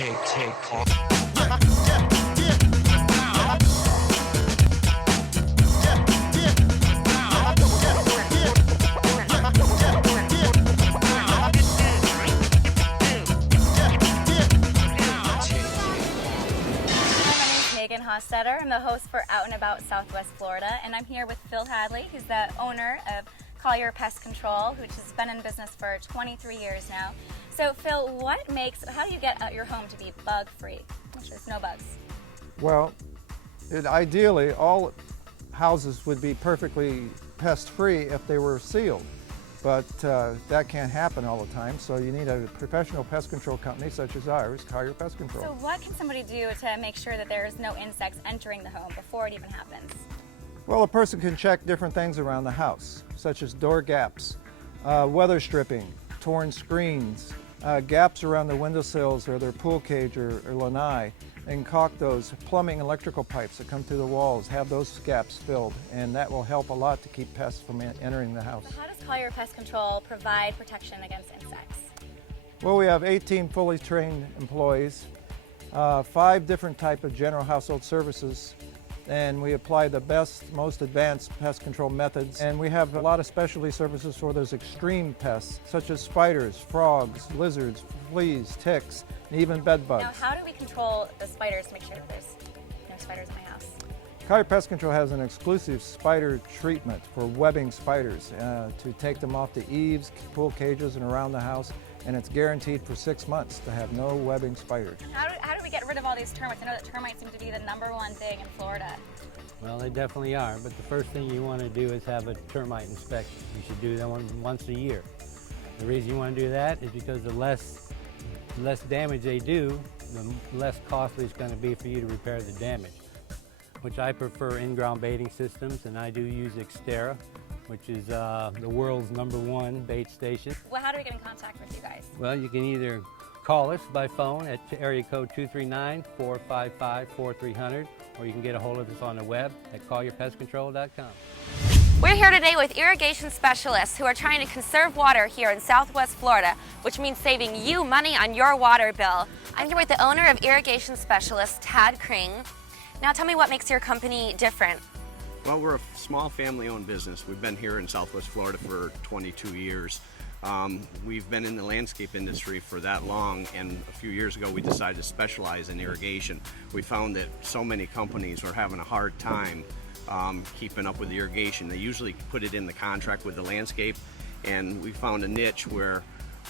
take off. MEGHAN HOSTETTER. I'm the host for Out and About Southwest Florida, and I'm here with Phil Hadley, who's the owner of Collier Pest Control, which has been in business for 23 years now. So Phil, how do you get your home to be bug-free? There's no bugs. Well, ideally, all houses would be perfectly pest-free if they were sealed. But that can't happen all the time, so you need a professional pest control company such as ours, Collier Pest Control. So what can somebody do to make sure that there's no insects entering the home before it even happens? Well, a person can check different things around the house, such as door gaps, weather stripping, torn screens, gaps around the windowsills or their pool cage or lanai, and caulk those plumbing electrical pipes that come through the walls, have those gaps filled, and that will help a lot to keep pests from entering the house. So how does Collier Pest Control provide protection against insects? Well, we have 18 fully trained employees, 5 different types of general household services, and we apply the best, most advanced pest control methods. And we have a lot of specialty services for those extreme pests, such as spiders, frogs, lizards, fleas, ticks, and even bed bugs. Now, how do we control the spiders to make sure that there's no spiders in my house? Collier Pest Control has an exclusive spider treatment for webbing spiders to take them off the eaves, pool cages, and around the house, and it's guaranteed for 6 months to have no webbing spiders. How do we get rid of all these termites? I know that termites seem to be the #1 thing in Florida. Well, they definitely are, but the first thing you want to do is have a termite inspection. You should do that one once a year. The reason you want to do that is because the less damage they do, the less costly it's going to be for you to repair the damage, which I prefer in-ground baiting systems, and I do use Xterra, which is the world's #1 bait station. Well, how do we get in contact with you guys? Well, you can either call us by phone at area code 239-455-4300, or you can get a hold of us on the web at collierpestcontrol.com. We're here today with irrigation specialists who are trying to conserve water here in Southwest Florida, which means saving you money on your water bill. I'm here with the owner of irrigation specialist, Tad Kring. Now tell me what makes your company different. Well, we're a small family-owned business. We've been here in Southwest Florida for 22 years. We've been in the landscape industry for that long, and a few years ago we decided to specialize in irrigation. We found that so many companies were having a hard time keeping up with irrigation. They usually put it in the contract with the landscape, and we found a niche where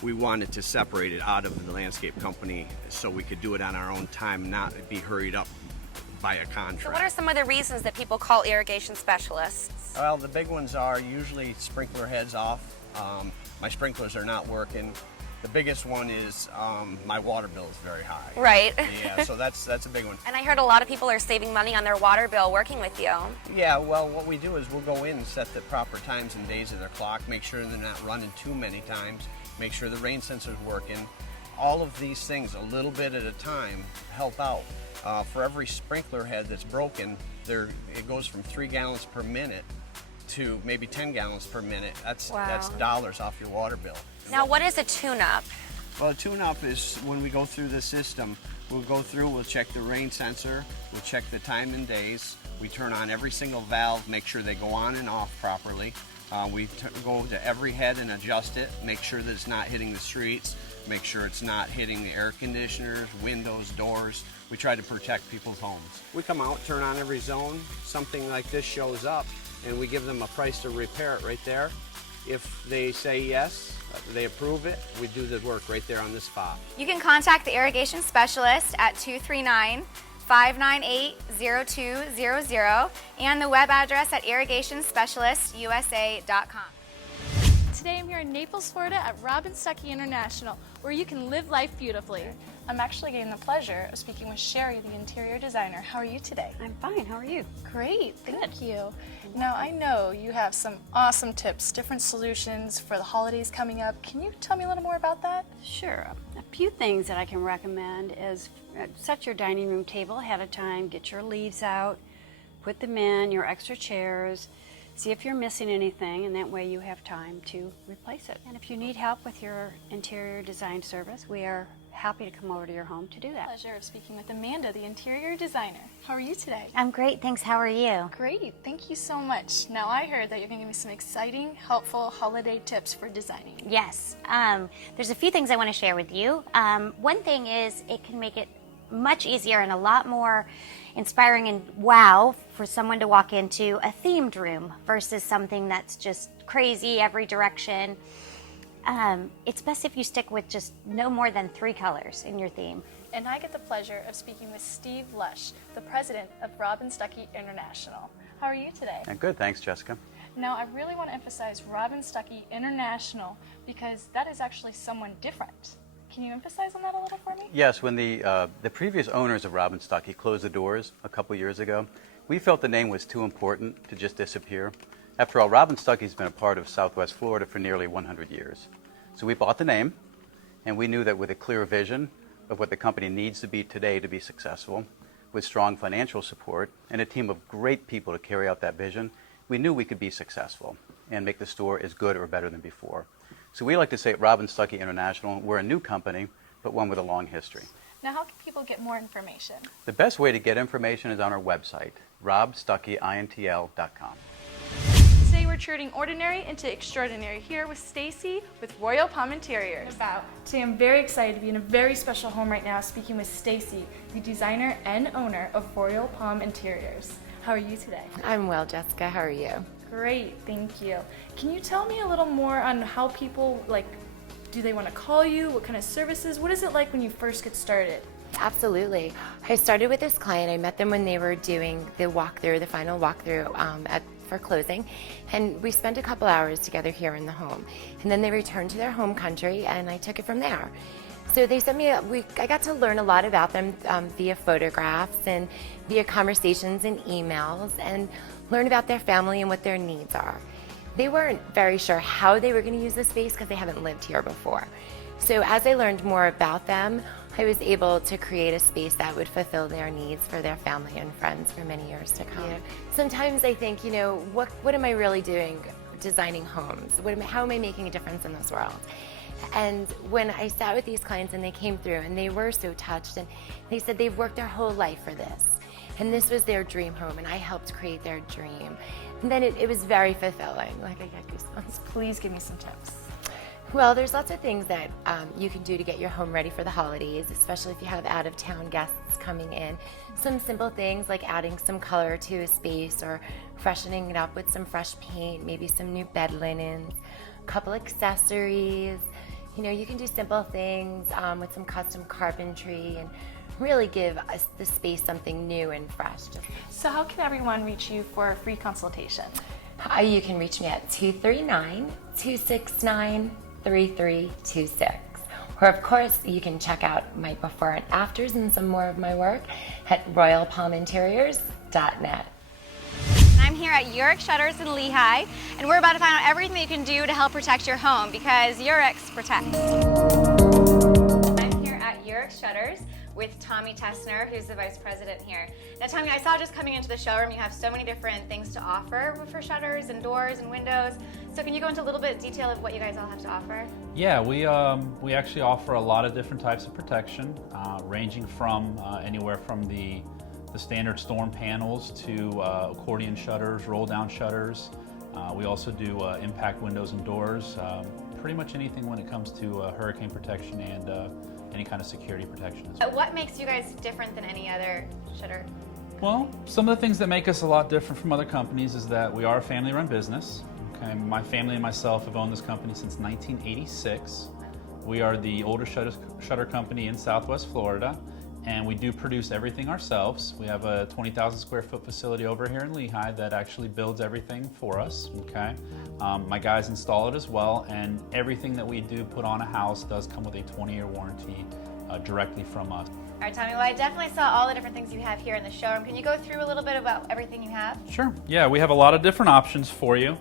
we wanted to separate it out of the landscape company so we could do it on our own time, not be hurried up by a contract. So what are some of the reasons that people call irrigation specialists? Well, the big ones are usually sprinkler heads off. My sprinklers are not working. The biggest one is my water bill is very high. Right. Yeah, so that's a big one. And I heard a lot of people are saving money on their water bill working with you. Yeah, well, what we do is we'll go in and set the proper times and days of their clock, make sure they're not running too many times, make sure the rain sensor's working. All of these things, a little bit at a time, help out. For every sprinkler head that's broken, it goes from 3 gallons per minute to maybe 10 gallons per minute. That's dollars off your water bill. Now, what is a tune-up? Well, a tune-up is when we go through the system, we'll check the rain sensor, we'll check the time and days, we turn on every single valve, make sure they go on and off properly. We go to every head and adjust it, make sure that it's not hitting the streets, make sure it's not hitting the air conditioners, windows, doors. We try to protect people's homes. We come out, turn on every zone, something like this shows up, and we give them a price to repair it right there. If they say yes, they approve it, we do the work right there on the spot. You can contact the irrigation specialist at 239-598-0200 and the web address at irrigationspecialistusa.com. Today I'm here in Naples, Florida at Robin Stuckey International, where you can live life beautifully. I'm actually getting the pleasure of speaking with Sherry, the interior designer. How are you today? I'm fine. How are you? Great. Thank you. Now, I know you have some awesome tips, different solutions for the holidays coming up. Can you tell me a little more about that? Sure. A few things that I can recommend is set your dining room table ahead of time, get your leaves out, put them in, your extra chairs, see if you're missing anything, and that way you have time to replace it. And if you need help with your interior design service, we are happy to come over to your home to do that. Pleasure of speaking with Amanda, the interior designer. How are you today? I'm great, thanks. How are you? Great, thank you so much. Now I heard that you're going to give me some exciting, helpful holiday tips for designing. Yes, there's a few things I want to share with you. One thing is it can make it much easier and a lot more inspiring and wow for someone to walk into a themed room versus something that's just crazy every direction. It's best if you stick with just no more than 3 colors in your theme. And I get the pleasure of speaking with Steve Lush, the president of Robin Stuckey International. How are you today? Good, thanks, Jessica. Now, I really want to emphasize Robin Stuckey International because that is actually someone different. Can you emphasize on that a little for me? Yes, when the previous owners of Robin Stuckey closed the doors a couple years ago, we felt the name was too important to just disappear. After all, Robin Stuckey's been a part of Southwest Florida for nearly 100 years. So we bought the name, and we knew that with a clear vision of what the company needs to be today to be successful, with strong financial support and a team of great people to carry out that vision, we knew we could be successful and make the store as good or better than before. So we like to say at Robin Stuckey International, we're a new company, but one with a long history. Now, how can people get more information? The best way to get information is on our website, robstuckeyintl.com. Today we're turning ordinary into extraordinary here with Stacy with Royal Palm Interiors. Today I'm very excited to be in a very special home right now speaking with Stacy, the designer and owner of Royal Palm Interiors. How are you today? I'm well, Jessica. How are you? Great, thank you. Can you tell me a little more on how people, do they want to call you? What kind of services? What is it like when you first get started? Absolutely. I started with this client. I met them when they were doing the walkthrough, the final walkthrough for closing, and we spent a couple hours together here in the home. And then they returned to their home country, and I took it from there. So they sent me, I got to learn a lot about them via photographs and via conversations and emails, and learn about their family and what their needs are. They weren't very sure how they were going to use the space because they haven't lived here before. So as I learned more about them, I was able to create a space that would fulfill their needs for their family and friends for many years to come. Sometimes I think, what am I really doing designing homes? How am I making a difference in this world? And when I sat with these clients and they came through and they were so touched and they said they've worked their whole life for this. And this was their dream home and I helped create their dream. And then it was very fulfilling. I get goosebumps. Please give me some tips. Well, there's lots of things that you can do to get your home ready for the holidays, especially if you have out-of-town guests coming in. Some simple things like adding some color to a space or freshening it up with some fresh paint, maybe some new bed linens, a couple accessories. You can do simple things with some custom carpentry and really give the space something new and fresh. So how can everyone reach you for a free consultation? You can reach me at 239-269-3326. Or of course, you can check out my before and afters and some more of my work at royalpalminteriors.net. I'm here at UGHI Shutters in Lehigh, and we're about to find out everything you can do to help protect your home because UGHI protects. I'm here at UGHI Shutters with Tommy Tessner, who's the vice president here. Now, Tommy, I saw just coming into the showroom, you have so many different things to offer for shutters and doors and windows. So can you go into a little bit of detail of what you guys all have to offer? Yeah, we actually offer a lot of different types of protection, ranging from anywhere from the standard storm panels to accordion shutters, roll down shutters. We also do impact windows and doors, pretty much anything when it comes to hurricane protection and any kind of security protection as well. What makes you guys different than any other shutter? Well, some of the things that make us a lot different from other companies is that we are a family-run business. Okay, my family and myself have owned this company since 1986. We are the oldest shutter company in Southwest Florida, and we do produce everything ourselves. We have a 20,000 square foot facility over here in Lehigh that actually builds everything for us, okay? My guys install it as well, and everything that we do put on a house does come with a 20-year warranty directly from us. All right, Tommy, well, I definitely saw all the different things you have here in the showroom. Can you go through a little bit about everything you have? Sure, yeah, we have a lot of different options for you.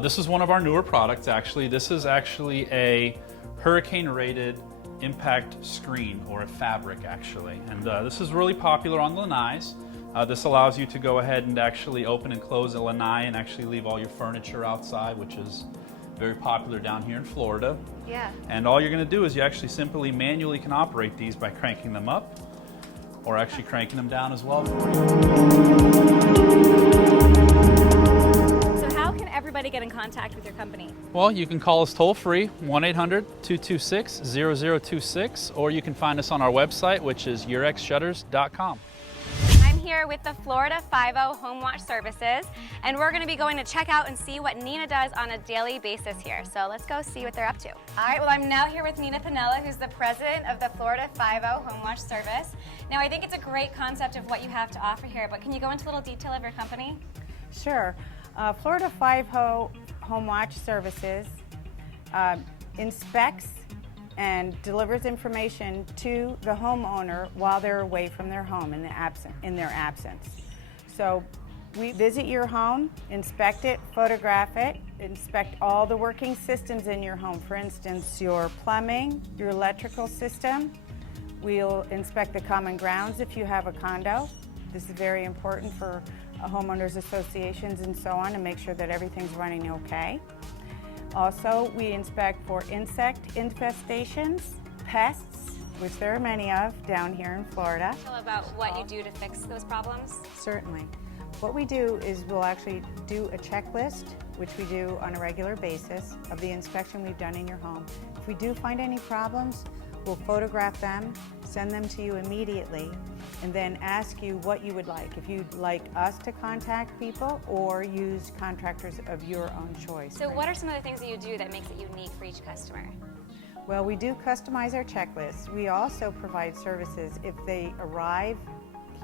This is one of our newer products, actually. This is actually a hurricane-rated impact screen, or a fabric actually, and this is really popular on lanais. This allows you to go ahead and actually open and close a lanai and actually leave all your furniture outside, which is very popular down here in Florida. Yeah. And all you're going to do is you actually simply manually can operate these by cranking them up or actually cranking them down as well. So how can everybody get in contact with your company? Well, you can call us toll free, 1-800-226-0026, or you can find us on our website, which is urxshutters.com. I'm here with the Florida 5-0 Home Watch Services, and we're going to be going to check out and see what Nina does on a daily basis here. So let's go see what they're up to. All right, well, I'm now here with Nina Panella, who's the president of the Florida 5-0 Home Watch Service. Now, I think it's a great concept of what you have to offer here, but can you go into a little detail of your company? Sure. Florida 5-0 Home Watch Services inspects and delivers information to the homeowner while they're away from their home in their absence. So we visit your home, inspect it, photograph it, inspect all the working systems in your home. For instance, your plumbing, your electrical system. We'll inspect the common grounds if you have a condo. This is very important for homeowners associations and so on to make sure that everything's running okay. Also, we inspect for insect infestations, pests, which there are many of down here in Florida. Tell about what you do to fix those problems. Certainly. What we do is we'll actually do a checklist, which we do on a regular basis, of the inspection we've done in your home. If we do find any problems, we'll photograph them, send them to you immediately, and then ask you what you would like. If you'd like us to contact people or use contractors of your own choice. So what are some of the things that you do that makes it unique for each customer? Well, we do customize our checklists. We also provide services if they arrive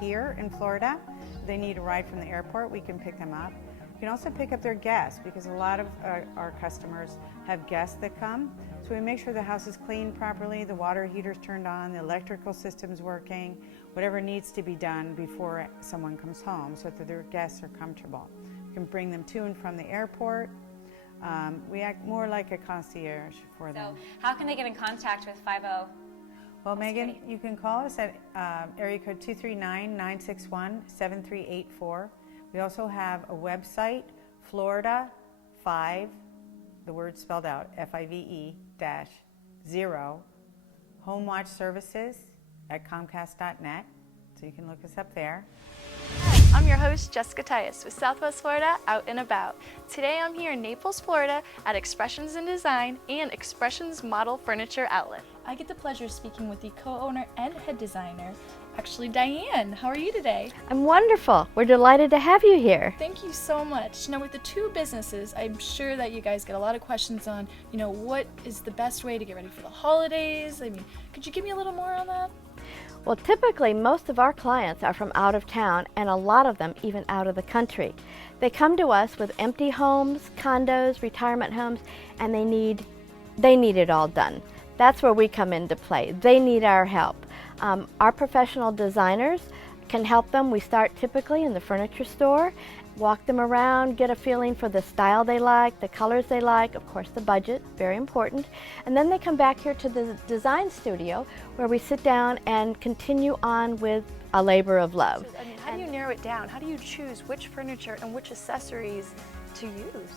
here in Florida, they need a ride from the airport, we can pick them up. You can also pick up their guests because a lot of our customers have guests that come. So we make sure the house is cleaned properly, the water heater's turned on, the electrical system's working, whatever needs to be done before someone comes home so that their guests are comfortable. We can bring them to and from the airport. We act more like a concierge for them. So how can they get in contact with 5-0? Well, Megan, you can call us at area code 239-961-7384. We also have a website, Florida 5, the word spelled out, FIVE-0, Home Watch Services at Comcast.net. So you can look us up there. Hi, I'm your host, Jessica TYUS with Southwest Florida Out and About. Today I'm here in Naples, Florida at Expressions in Design and Expressions Model Furniture Outlet. I get the pleasure of speaking with the co-owner and head designer, actually Diane. How are you today? I'm wonderful. We're delighted to have you here. Thank you so much. Now with the two businesses, I'm sure that you guys get a lot of questions on, what is the best way to get ready for the holidays? Could you give me a little more on that? Well, typically most of our clients are from out of town and a lot of them even out of the country. They come to us with empty homes, condos, retirement homes, and they need it all done. That's where we come into play. They need our help. Our professional designers can help them. We start typically in the furniture store, walk them around, get a feeling for the style they like, the colors they like, of course the budget, very important. And then they come back here to the design studio where we sit down and continue on with a labor of love. So, how do you narrow it down? How do you choose which furniture and which accessories to use?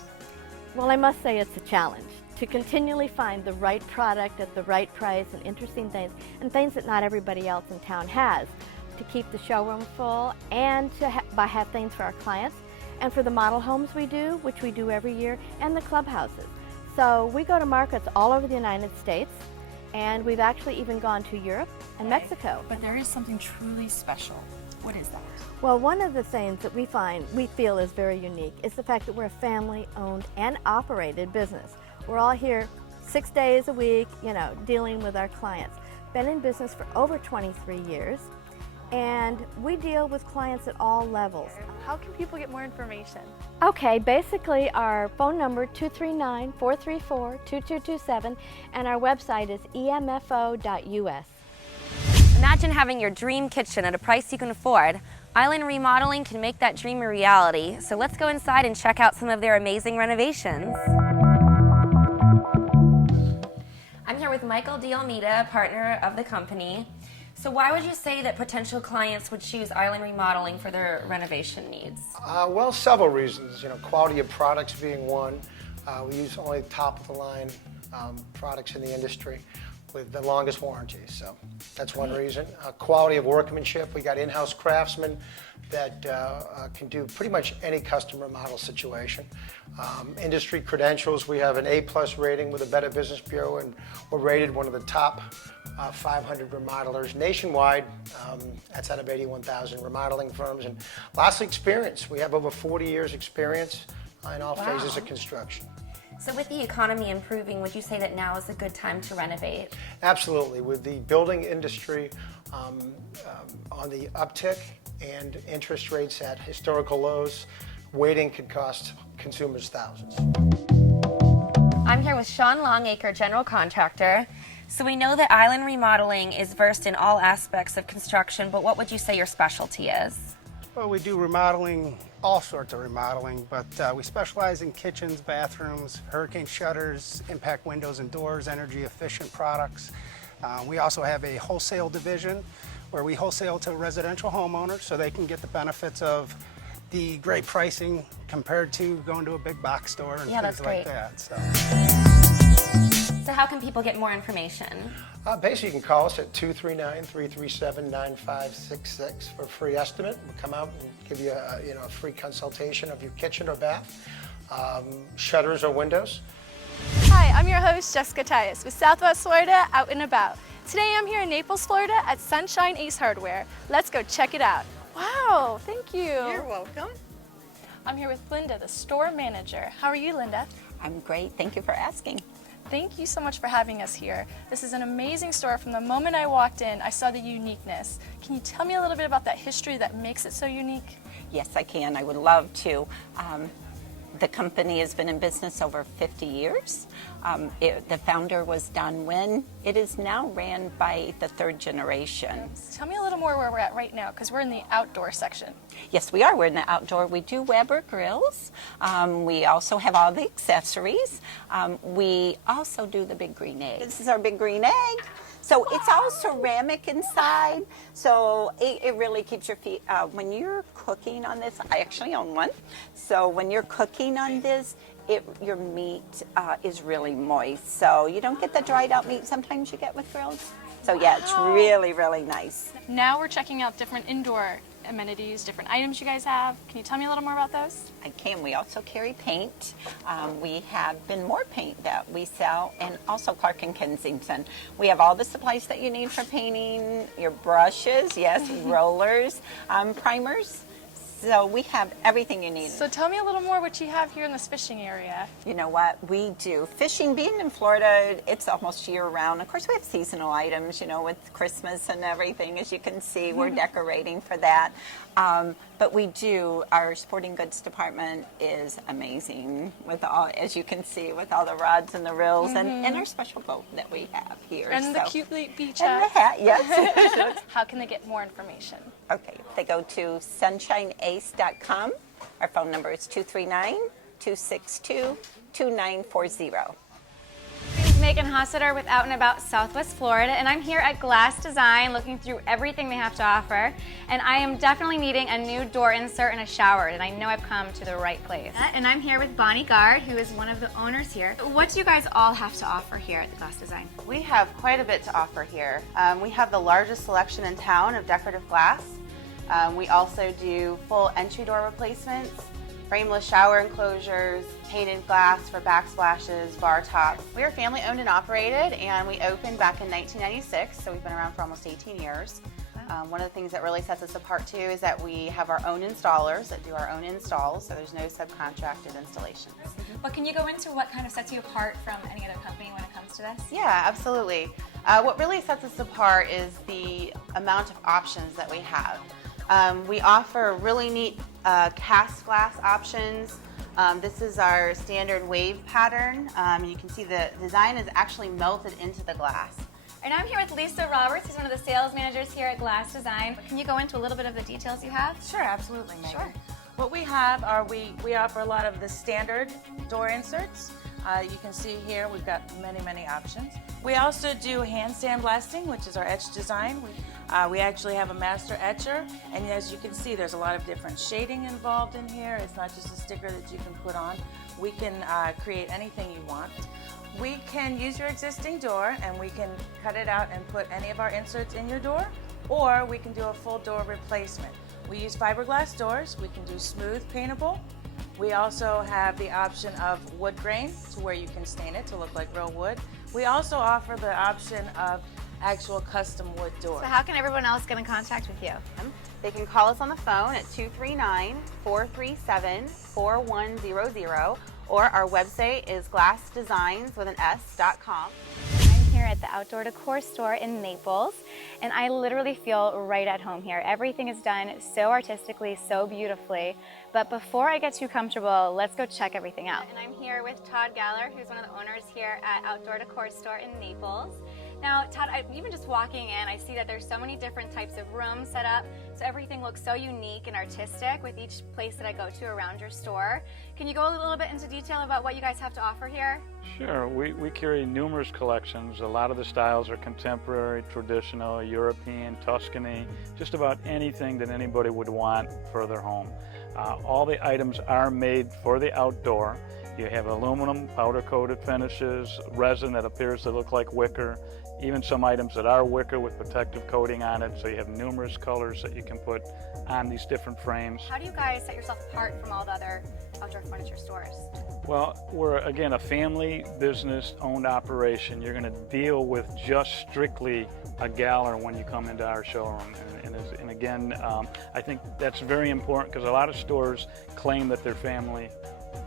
Well, I must say it's a challenge to continually find the right product at the right price and interesting things, and things that not everybody else in town has, to keep the showroom full and to have things for our clients and for the model homes we do, which we do every year, and the clubhouses. So we go to markets all over the United States, and we've actually even gone to Europe and Mexico. But there is something truly special. What is that? Well, one of the things that we feel is very unique is the fact that we're a family-owned and operated business. We're all here 6 days a week, dealing with our clients. Been in business for over 23 years, and we deal with clients at all levels. How can people get more information? Okay, basically our phone number 239-434-2227, and our website is emfo.us. Imagine having your dream kitchen at a price you can afford. Island Remodeling can make that dream a reality. So let's go inside and check out some of their amazing renovations. I'm here with Michael DEALMEIDA, partner of the company. So why would you say that potential clients would choose Island Remodeling for their renovation needs? Well, several reasons. Quality of products being one. We use only top-of-the-line products in the industry with the longest warranties, so that's one reason. Quality of workmanship, we got in-house craftsmen that can do pretty much any customer model situation. Industry credentials, we have an A+ rating with the Better Business Bureau, and we're rated one of the top 500 remodelers nationwide. That's out of 81,000 remodeling firms. And lastly, experience. We have over 40 years experience in all phases of construction. So with the economy improving, would you say that now is a good time to renovate? Absolutely. With the building industry on the uptick and interest rates at historical lows, waiting could cost consumers thousands. I'm here with SHAWN Longacre, general contractor. So we know that Island Remodeling is versed in all aspects of construction, but what would you say your specialty is? Well, we do remodeling, all sorts of remodeling, but we specialize in kitchens, bathrooms, hurricane shutters, impact windows and doors, energy efficient products. We also have a wholesale division where we wholesale to residential homeowners so they can get the benefits of the great pricing compared to going to a big box store and things like that. So how can people get more information? Basically, you can call us at 239-337-9566 for a free estimate. We'll come out and give you a free consultation of your kitchen or bath, shutters or windows. Hi, I'm your host, Jessica TYUS with Southwest Florida Out and About. Today I'm here in Naples, Florida at Sunshine Ace Hardware. Let's go check it out. Wow, thank you. You're welcome. I'm here with Linda, the store manager. How are you, Linda? I'm great. Thank you for asking. Thank you so much for having us here. This is an amazing store. From the moment I walked in, I saw the uniqueness. Can you tell me a little bit about that history that makes it so unique? Yes, I can. I would love to. The company has been in business over 50 years. The founder was Don Wynn. It is now ran by the third generation. Tell me a little more where we're at right now, because we're in the outdoor section. Yes, we are. We're in the outdoor. We do Weber grills. We also have all the accessories. We also do the big green egg. This is our big green egg. So it's all ceramic inside, so it really keeps your feet, when you're cooking on this, I actually own one, so when you're cooking on this, your meat is really moist, so you don't get the dried out meat sometimes you get with grills. So yeah, it's really, really nice. Now we're checking out different indoor amenities, different items you guys have. Can you tell me a little more about those? I can. We also carry paint. We have Bin More paint that we sell, and also Clark & Kensington. We have all the supplies that you need for painting, your brushes, yes, rollers, primers. So we have everything you need. So tell me a little more what you have here in this fishing area. You know what? We do. Fishing, being in Florida, it's almost year-round. Of course, we have seasonal items, with Christmas and everything. As you can see, we're decorating for that. But we do. Our sporting goods department is amazing, with all, as you can see, with all the rods and the reels, and our special boat that we have here. And the cute beach hat. And the hat, yes. How can they get more information? Okay, they go to sunshineace.com. Our phone number is 239-262-2940. Megan Hosstetter with Out and About Southwest Florida, and I'm here at Glass Design looking through everything they have to offer, and I am definitely needing a new door insert and a shower, and I know I've come to the right place. And I'm here with Bonnie GARD, who is one of the owners here. What do you guys all have to offer here at the Glass Design? We have quite a bit to offer here. We have the largest selection in town of decorative glass. We also do full entry door replacements, frameless shower enclosures, painted glass for backsplashes, bar tops. We are family owned and operated, and we opened back in 1996, so we've been around for almost 18 years. One of the things that really sets us apart too is that we have our own installers that do our own installs, so there's no subcontracted installations. But can you go into what kind of sets you apart from any other company when it comes to this? Yeah, absolutely. What really sets us apart is the amount of options that we have. We offer really neat cast glass options. This is our standard wave pattern. You can see the design is actually melted into the glass. And I'm here with Lisa Roberts, who's one of the sales managers here at Glass Design. Can you go into a little bit of the details you have? Sure, absolutely, Megan. Sure. What we have are we offer a lot of the standard door inserts. You can see here we've got many options. We also do handstand blasting, which is our etch design. We actually have a master etcher, and as you can see, there's a lot of different shading involved in here. It's not just a sticker that you can put on. We can create anything you want. We can use your existing door, and we can cut it out and put any of our inserts in your door, or we can do a full door replacement. We use fiberglass doors. We can do smooth paintable. We also have the option of wood grain, to where you can stain it to look like real wood. We also offer the option of actual custom wood doors. So how can everyone else get in contact with you? They can call us on the phone at 239-437-4100, or our website is glassdesigns.com. I'm here at the Outdoor Decor store in Naples, and I literally feel right at home here. Everything is done so artistically, so beautifully. But before I get too comfortable, let's go check everything out. And I'm here with Todd Galler, who's one of the owners here at Outdoor Decor store in Naples. Now, Todd, even just walking in, I see that there's so many different types of rooms set up, so everything looks so unique and artistic with each place that I go to around your store. Can you go a little bit into detail about what you guys have to offer here? Sure. We carry numerous collections. A lot of the styles are contemporary, traditional, European, Tuscany, just about anything that anybody would want for their home. All the items are made for the outdoor. You have aluminum, powder-coated finishes, resin that appears to look like wicker, even some items that are wicker with protective coating on it, so you have numerous colors that you can put on these different frames. How do you guys set yourself apart from all the other outdoor furniture stores? Well, we're, again, a family business-owned operation. You're going to deal with just strictly a Galler when you come into our showroom. And again, I think that's very important, because a lot of stores claim that they're family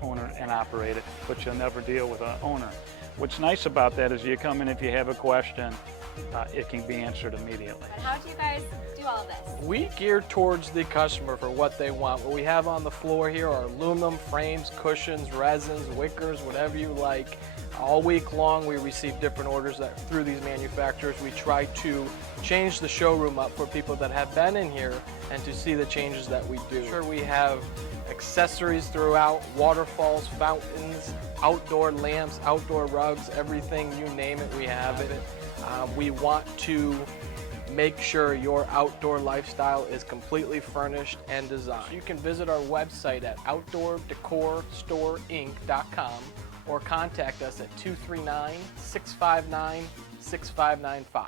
owner and operate it, but you'll never deal with an owner. What's nice about that is you come in, if you have a question, it can be answered immediately. How do you guys do all of this? We gear towards the customer for what they want. What we have on the floor here are aluminum frames, cushions, resins, wickers, whatever you like. All week long we receive different orders through these manufacturers. We try to change the showroom up for people that have been in here and to see the changes that we do. Sure, we have accessories throughout, waterfalls, fountains, outdoor lamps, outdoor rugs, everything, you name it, we have it. We want to make sure your outdoor lifestyle is completely furnished and designed. You can visit our website at outdoordecorstoreinc.com or contact us at 239-659-6595.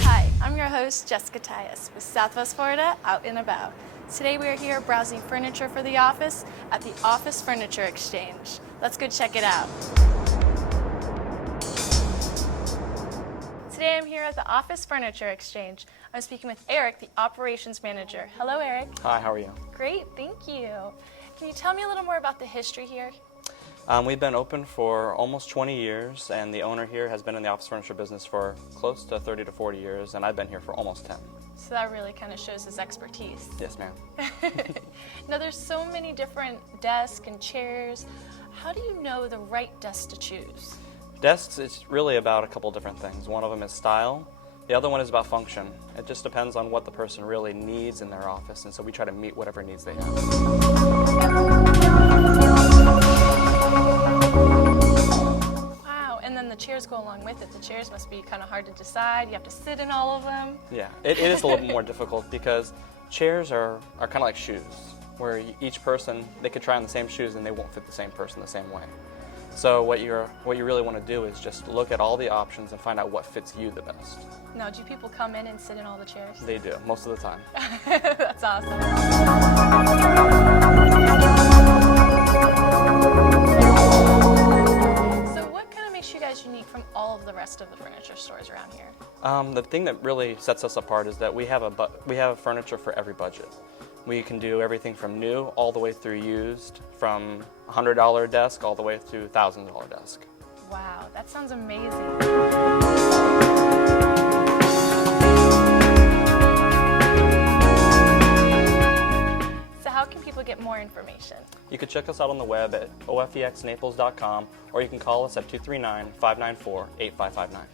Hi, I'm your host, Jessica TYUS with Southwest Florida Out and About. Today we are here browsing furniture for the office at the Office Furniture Exchange. Let's go check it out. Today I'm here at the Office Furniture Exchange. I'm speaking with Eric, the operations manager. Hello, Eric. Hi, how are you? Great, thank you. Can you tell me a little more about the history here? We've been open for almost 20 years, and the owner here has been in the office furniture business for close to 30 to 40 years, and I've been here for almost 10. So that really kind of shows his expertise. Yes, ma'am. Now there's so many different desks and chairs. How do you know the right desk to choose? Desks, it's really about a couple different things. One of them is style. The other one is about function. It just depends on what the person really needs in their office, and so we try to meet whatever needs they have. Wow, and then the chairs go along with it. The chairs must be kind of hard to decide. You have to sit in all of them. Yeah, it is a little bit more difficult because chairs are kind of like shoes, where each person, they could try on the same shoes and they won't fit the same person the same way. So what you really want to do is just look at all the options and find out what fits you the best. Now, do people come in and sit in all the chairs? They do, most of the time. That's awesome. So what kind of makes you guys unique from all of the rest of the furniture stores around here? The thing that really sets us apart is that we have furniture for every budget. We can do everything from new all the way through used, from $100 desk all the way to $1,000 desk. Wow, that sounds amazing. So how can people get more information? You can check us out on the web at ofexnaples.com, or you can call us at 239-594-8559.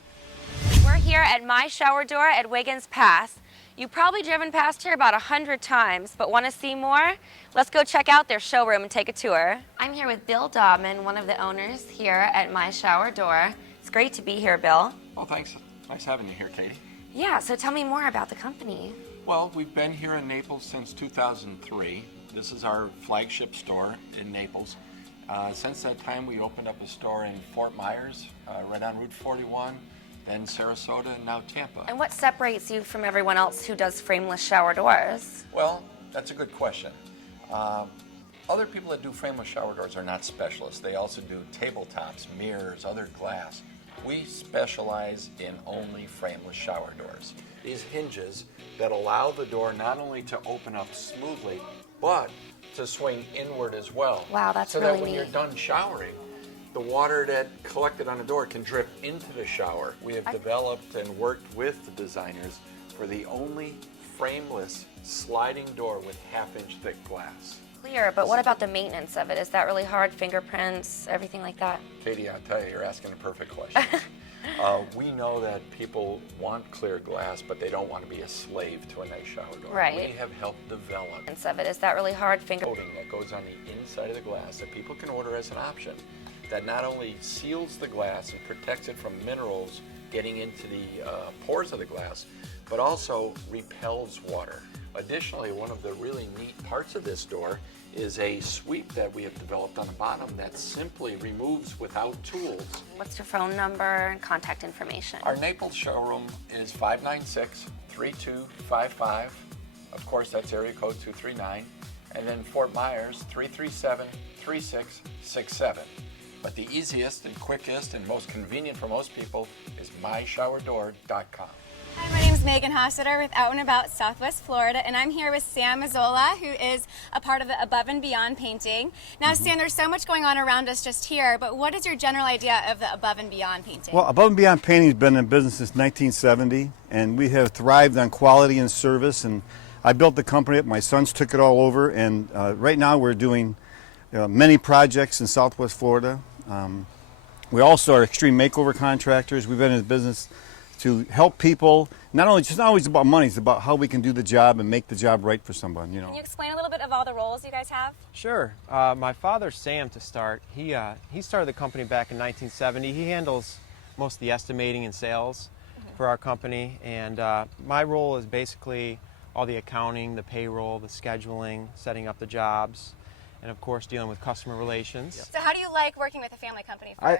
We're here at My Shower Door at Wiggins Pass. You've probably driven past here about 100 times, but want to see more? Let's go check out their showroom and take a tour. I'm here with Bill DAUBMANN, one of the owners here at My Shower Door. It's great to be here, Bill. Oh, thanks. Nice having you here, Katie. Yeah, so tell me more about the company. Well, we've been here in Naples since 2003. This is our flagship store in Naples. Since that time, we opened up a store in Fort Myers, right on Route 41, then Sarasota, and now Tampa. And what separates you from everyone else who does frameless shower doors? Well, that's a good question. Other people that do frameless shower doors are not specialists. They also do tabletops, mirrors, other glass. We specialize in only frameless shower doors. These hinges that allow the door not only to open up smoothly, but to swing inward as well. Wow, that's so really that when neat. you're done showering, the water that collected on the door can drip into the shower. We have developed and worked with the designers for the only frameless sliding door with half-inch thick glass. Clear, but what about the maintenance of it? Is that really hard? Fingerprints, everything like that? Katie, I'll tell you, you're asking a perfect question. We know that people want clear glass, but they don't want to be a slave to a nice shower door. Right. We have helped develop Of it. Is that really hard? coating that goes on the inside of the glass that people can order as an option that not only seals the glass and protects it from minerals getting into the pores of the glass, but also repels water. Additionally, one of the really neat parts of this door is a sweep that we have developed on the bottom that simply removes without tools. What's your phone number and contact information? Our Naples showroom is 596-3255. Of course, that's area code 239. And then Fort Myers, 337-3667. But the easiest and quickest and most convenient for most people is myshowerdor.com. Hi, my name is MEGHAN with Out and About Southwest Florida, and I'm here with Sam Mazzola, who is a part of the Above and Beyond painting. Now, Sam, there's so much going on around us just here, but what is your general idea of the Above and Beyond painting? Well, Above and Beyond Painting has been in business since 1970, and we have thrived on quality and service. And I built the company up. My sons took it all over, and right now we're doing many projects in Southwest Florida. We also are extreme makeover contractors. We've been in business to help people. It's not always about money. It's about how we can do the job and make the job right for someone. Can you explain a little bit of all the roles you guys have? Sure. My father, Sam, to start, he started the company back in 1970. He handles most of the estimating and sales for our company, and my role is basically all the accounting, the payroll, the scheduling, setting up the jobs, and of course dealing with customer relations. So how do you like working with a family company? To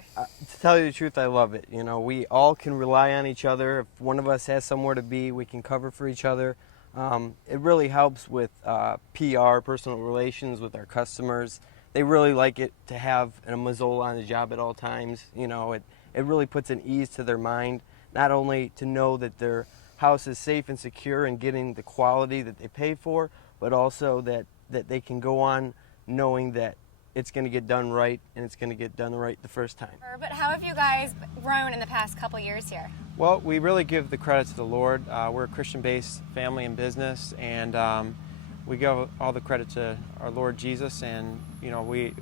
tell you the truth, I love it. You know, we all can rely on each other. If one of us has somewhere to be, we can cover for each other. It really helps with PR, personal relations with our customers. They really like it to have a Mazzola on the job at all times. You know, it really puts an ease to their mind, not only to know that their house is safe and secure and getting the quality that they pay for, but also that they can go on knowing that it's going to get done right, and it's going to get done right the first time. But how have you guys grown in the past couple years here? Well, we really give the credit to the Lord. We're a Christian-based family and business, and we give all the credit to our Lord Jesus. And you know, we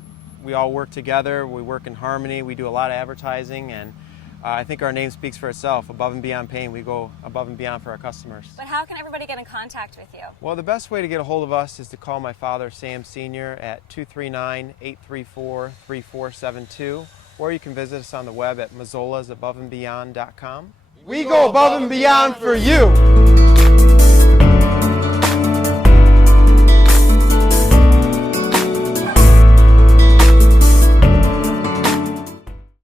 all work together. We work in harmony. We do a lot of advertising, and I think our name speaks for itself. Above and Beyond Pain, we go above and beyond for our customers. But how can everybody get in contact with you? Well, the best way to get a hold of us is to call my father, Sam Sr., at 239-834-3472, or you can visit us on the web at mazzolasAboveandBeyond.com. We go above and beyond for you.